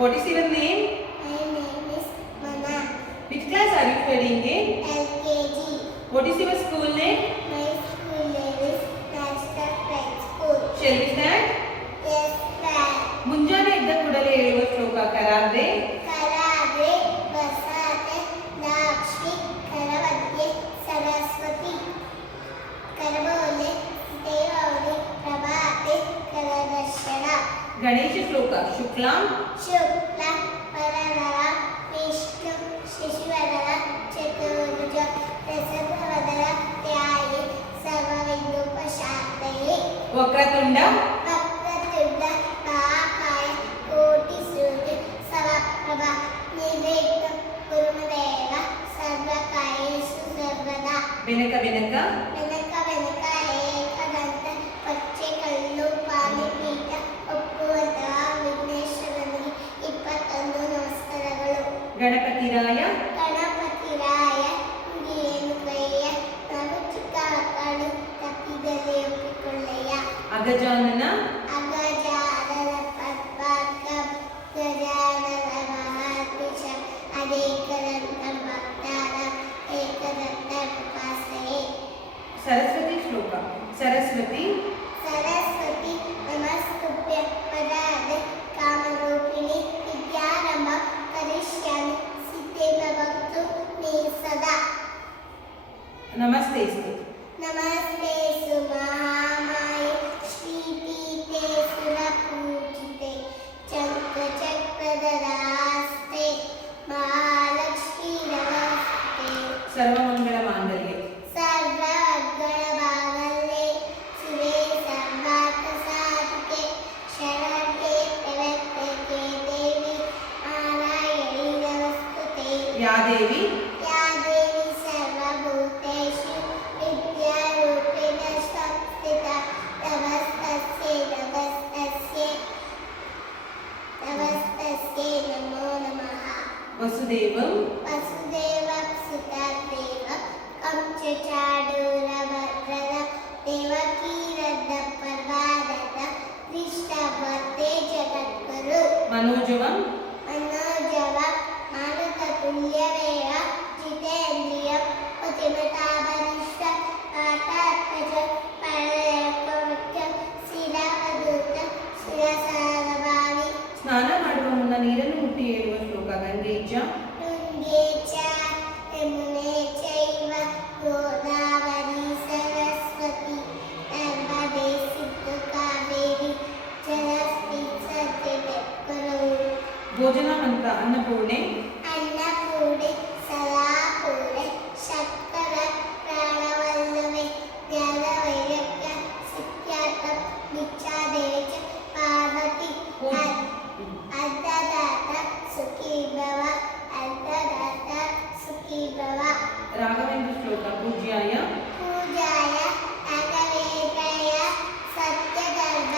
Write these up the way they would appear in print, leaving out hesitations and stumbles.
What is your name? My name is Mana. Which class are you studying in? LKG. What is your school name? My school name is National Prep School. Shall we start? Yes, ma'am. ಮುಂಜಾನೆ ಎದ್ದ ಕೂಡಲೇ ಹೇಳುವ ಶ್ಲೋಕ ಕರಾದ್ರೆ ಕರಾದ್ರೆ ವಸಾತೆ ದಾಕ್ಷಿ ಕರವದ್ಯೆ ಸರಸ್ವತಿ ಕರಬೋಲೆ ದೇವೌಲಿ ಪ್ರಭಾತೆ ಕರದರ್ಶನ. ಗಣೇಶ ಶ್ಲೋಕ ಶುಕ್ಲಾಂ ಶುಕ್ಲ ವರದರ ವಿಷ್ಣು ಶಿಶುವದರ ಚತುರ್ಭುಜ ಪ್ರಸನ್ನವದರ ಧ್ಯಾಯೇ ಸರ್ವವಿಘ್ನೋಪಶಾಂತಯೇ. ವಕ್ರತುಂಡ ವಕ್ರತುಂಡ ಮಹಾಕಾಯ ಕೋಟಿ ಸೂರ್ಯ ಸಮಪ್ರಭ ನಿರ್ವಿಘ್ನಂ ಕುರುಮದೇವ ಸರ್ವಕಾರ್ಯೇಷು ಸರ್ವದಾ. ಬೆನಕ ಬೆನಕ ಬೆನಕ ಬೆನಕ ಏಕದಂತ ಪಚ್ಚೆ ಕಲ್ಲು ಪಾಲಿ ಪೀಠ ಒಪ್ಪುವಂತಹ ವಿಘ್ನೇಶ್ವರನಿಗೆ 21 ನಮಸ್ಕಾರಗಳು. ಗಣಪತಿರಾಯ ಗಣಪತಿರಾಯ ಏನು ಕೈಯ ನಾನು ಚಿಕ್ಕ ಮಕ್ಕಳು ತಪ್ಪಿದಲ್ಲಿ ಒಪ್ಪಿಕೊಳ್ಳಯ್ಯ. ಅಗಜಾನನ ಅಗಜಾನನ ಪದ್ಮಾರ್ಕಂ ಗಜಾನನ ಮಹಾತ್ಮಿಷ ಅನೇಕದಂತಂ ಭಕ್ತಾನಾಂ ಏಕದಂತಂ ಉಪಾಸಯೇ. ಸರಸ್ವತಿ ಶ್ಲೋಕ ಸರಸ್ವತಿ ಸರಸ್ವತಿ ನಮಸ್ತುಭ್ಯ ವರದೆ ಕಾಮರೂಪಿಣಿ ವಿದ್ಯಾರಂಭಂ ಕರಿಷ್ಯಾಮಿ ಸಿದ್ಧೇನ ಭಕ್ತು ಮೇ ಸದಾ. ನಮಸ್ತೇಸ್ತು ನಮಸ್ತೆ ಸುಮಹಾಮಾಯೆ ಶ್ರೀಪೀಠೆ ಸುರಪೂಜಿತೆ ಚಕ್ರಚಕ್ರಧರಾಸ್ತೆ ಮಹಾಲಕ್ಷ್ಮೀ ನಮಸ್ತೆ. ಸರ್ವಮಂಗಳ ಮಾಂಗಲ್ಯೆ ಸರ್ವಮಂಗಳಮಾಂಗಲ್ಯೆ ಶಿವೆ ಸರ್ವಾರ್ಥಸಾಧಿಕೆ ಶರಣ್ಯೆ ತ್ರ್ಯಂಬಕೆ ದೇವಿ ನಾರಾಯಣಿ ನಮಸ್ತುತೆ. ಯಾ ದೇವಿ या देवी सर्वभूतेषु विद्यारूपेण संस्थिता नमस्तस्यै नमस्तस्यै नमो नमः. ವಸುದೇವಂ वसुदेवं सुतदेवं कंचचाडूरभद्रद देवकीनन्दनपर्वानन्द कृष्णवन्दे जगद्गुरु. ಮನೋಜವಂ मनोजवं मारुततुल्यवेग जितेन्द्रियं बुद्धिमताबलिष्ठं वातात्मजं परमेकमुख्यं शिलावधूतं शिरसानमामि. ಸ್ನಾನ ಮಾಡುವ ಮುನ್ನ ನೀರನ್ನು ಮುಟ್ಟಿ ಹೇಳುವ ಶ್ಲೋಕ ಗಂಗೆ ಚ गङ्गे च यमुने चैव गोदावरी सरस्वती नर्मदे सिन्धु कावेरी जलस्मिन् सन्निधिं कुरु. ಭೋಜನ ಮಂತ್ರ ಅನ್ನಪೂರ್ಣೆ अन्नपूर्णे सदापूर्णे शक्कर प्राणवल्लभे ज्ञानवैराग्य सिद्ध्यर्थं भिक्षादेवी च पार्वती. अन्नदाता सुखी भव अन्नदाता सुखी भव. ರಾಘವೇಂದ್ರ ಶ್ಲೋಕ ಪೂಜ್ಯಾಯ पूजाय राघवेन्द्राय सत्यधर्म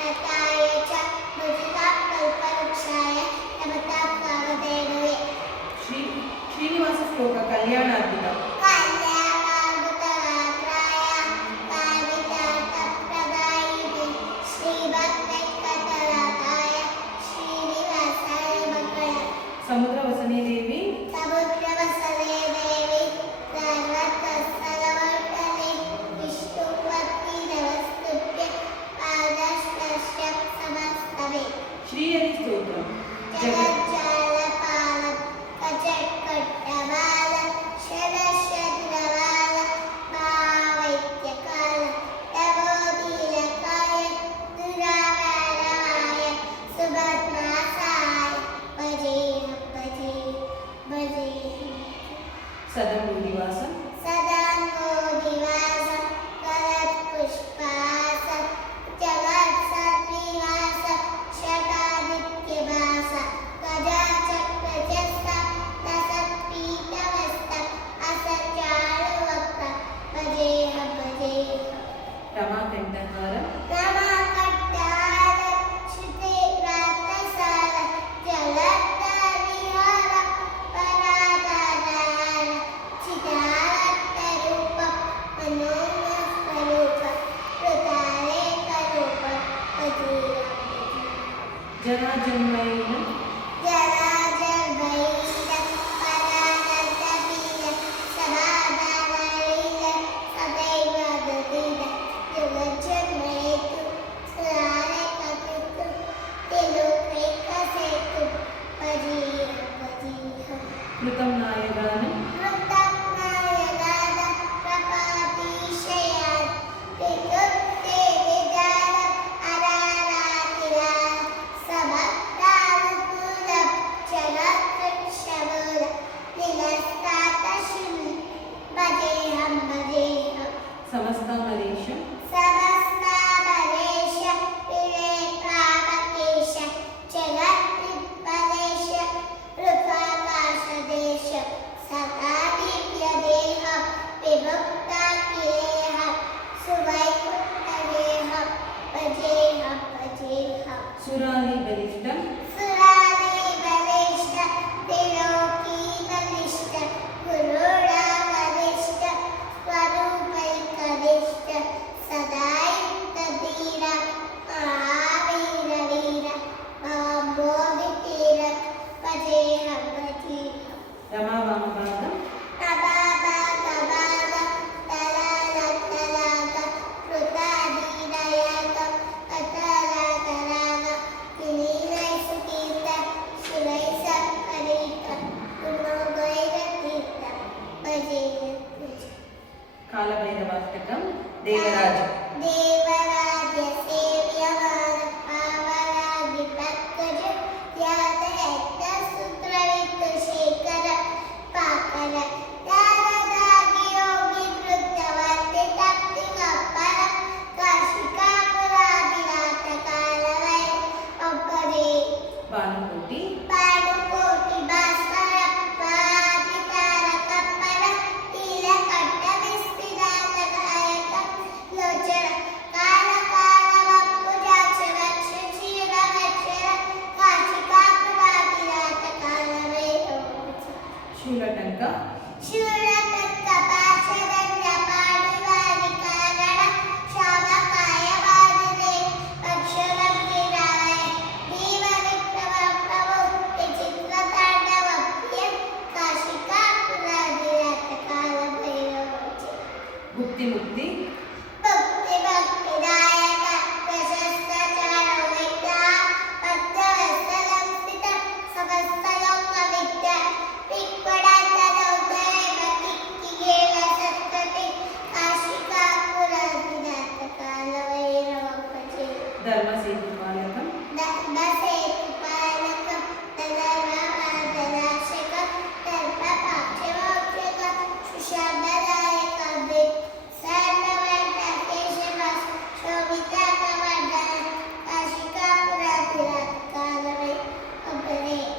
रताय च भुजगां कल्पवृक्षाय नमतां कामधेनवे. ಶ್ರೀನಿವಾಸ ಶ್ಲೋಕ ಕಲ್ಯಾಣಾರ್ಪಿತ कल्याणामृतगात्राय कामितार्थप्रदायिने श्रीभक्तवेङ्कटनाथाय श्रीनिवासाय मङ्गलम्. ಸಮುದ್ರ ವಸನೆ ದೇವಿ समुद्रवसने देवी सर्वतस्तनवर्तने विष्णुपत्नी नमस्तुभ्यं पादस्पर्शं समस्तमे. ಶ್ರೀಹರಿ ಸ್ತೋತ್ರ जगज्जालपालं कचट्कट्टबालं शरशत्रबालं महावैद्यकालं नवोदीनकाय दुरावरवाय सुभद्रासाय भजेऽहं भजेऽहं. ಸದಂಭೂನಿವಾಸ सदाङ्गोदिवासं करत्पुष्पासं जगत्सन्निवासं शतादित्यभासं गजाचक्रजस्तं लसत्पीठमस्तं असचारुवक्त्रं भजेऽहं भजेऽहं. ರಮಾಕಂಠಹಾರ रमाकट्टारं श्रुतिव्रातसारं जलद्धरविहारं पराधारं चिदारक्तरूपं मनोमस्वरूपं कृतारेकरूपं भजेऽहं भजेऽहं. ಜನಾಜನ್ಮೈನ कृतं नायगानं समस्तामलेशं सुरारि बलिष्ठं रमावामभागं कालभैरवाष्टकं देवराज भानुकोटि शूलटङ्का मुक्ति धर्मसेतुपालकं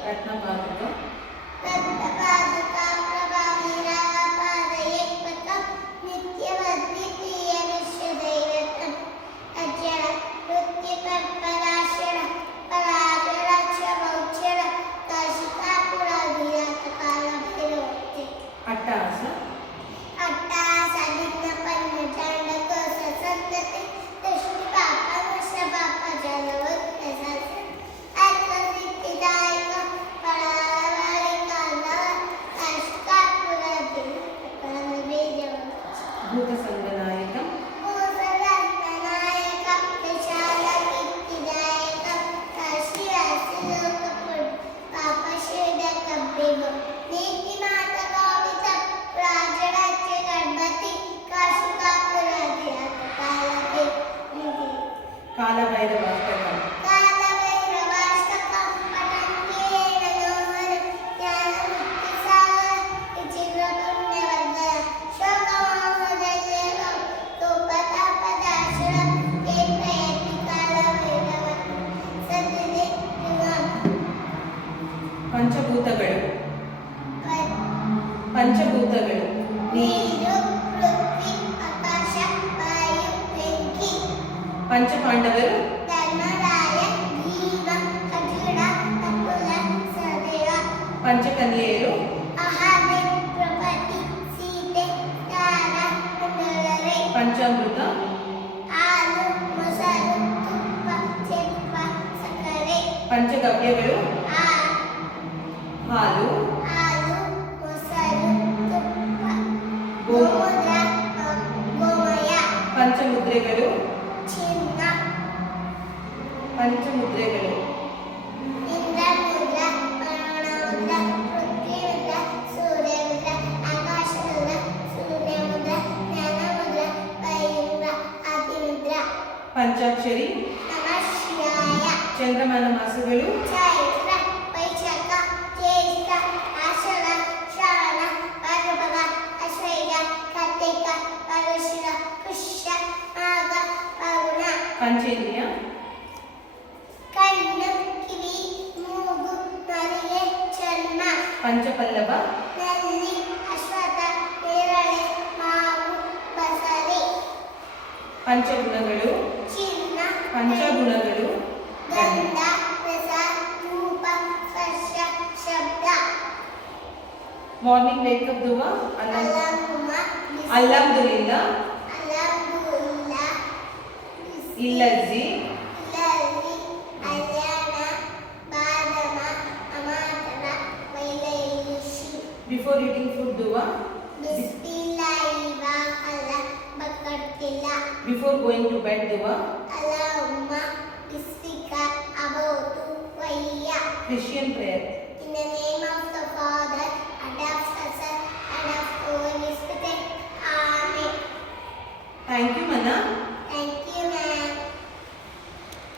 रत्नपादुकं अट्टास भूतसङ्गनायकं कालभैरवाष्टकं पंचभूतಗಳು पंचपांडವರು पंचकन्येयರು पंचामृत पंचगव्यಗಳು ಹಾಲು, ಹಾಲು, ಮೊಸರು, ತುಪ್ಪ, ಗೋ- ಗೋಮೂತ್ರ, ಗೋಮಯ, ಪಂಚಮುದ್ರೆಗಳು, ಚಿನ್ನ, ಪಂಚಮುದ್ರೆಗಳು, ಇಂದ್ರಮುದ್ರ, ವರುಣಮುದ್ರ, ಪೃಥ್ವಿಮುದ್ರ, ಸೂರ್ಯಮುದ್ರ, ಆಕಾಶಮುದ್ರ, ಸೂರ್ಯಮುದ್ರ, ಜ್ಞಾನಮುದ್ರ, ವೈಮುದ್ರ, ಅತಿಮುದ್ರ, ಪಂಚಾಕ್ಷರಿ, ನಮಃ ಶಿವಾಯ. ಚಂದ್ರಮಾನ ಮಾಸಗಳು, ಚೈತ್ರ, ವೈಶಾಖ, ಜ್ಯೇಷ್ಠ, ಆಷಾಢ, ಶ್ರಾವಣ, ಭಾದ್ರಪದ, ಆಶ್ವಯುಜ, ಕಾರ್ತಿಕ, ಮಾರ್ಗಶಿರ, ಪುಷ್ಯ, ಮಾಘ, ಫಾಲ್ಗುಣ. ಪಂಚೇಂದ್ರಿಯ, ಕಣ್ಣು, ಕಿವಿ, ಮೂಗು, ನಾಲಿಗೆ, ಚರ್ಮ. ಪಂಚಪಲ್ಲವ, ನಲ್ಲಿ, ಅಶ್ವತ್ಥ, ನೇರಳೆ, ಮಾವು, ಬಸಳೆ. ಪಂಚಗುಣಗಳು, ಚಿನ್ನ, ಪಂಚಗುಣಗಳು, ಗಂಧ, ರಸ, ರೂಪ, ಸ್ಪರ್ಶ, ಶಬ್ದ. ಮಾರ್ನಿಂಗ್ ವೇಕಪ್ ದುವಾ, ಅಲ್ಲಹುಮ್ಮ ಅಲ್ಹಮ್ದುಲಿಲ್ಲಾ, ಅಲ್ಹಮ್ದುಲಿಲ್ಲಾ, ಇಲ್ಲಜಿ, ಇಲ್ಲಲ್ಲಿ, ಅಲ್ಯಾನ, ಬಾದಮ, ಅಮಾತರ, ವೈಲೈಷಿ. ಬಿಫೋರ್ ಈಟಿಂಗ್ ಫುಡ್ ದುವಾ, ಬಿಸ್ಮಿಲ್ಲಾಹಿರ್ ರಹ್ಮಾನಿರ್ ಬಕರ್ತಿಲ್ಲ. ಬಿಫೋರ್ ಗೋಯಿಂಗ್ ಟು ಬೆಡ್ ದುವಾ, ಅಲ್ಲಹುಮ್ಮ ಬಿಸ್ಮಿಕ ಅಬೌತು ವಯ್ಯ. Christian prayer.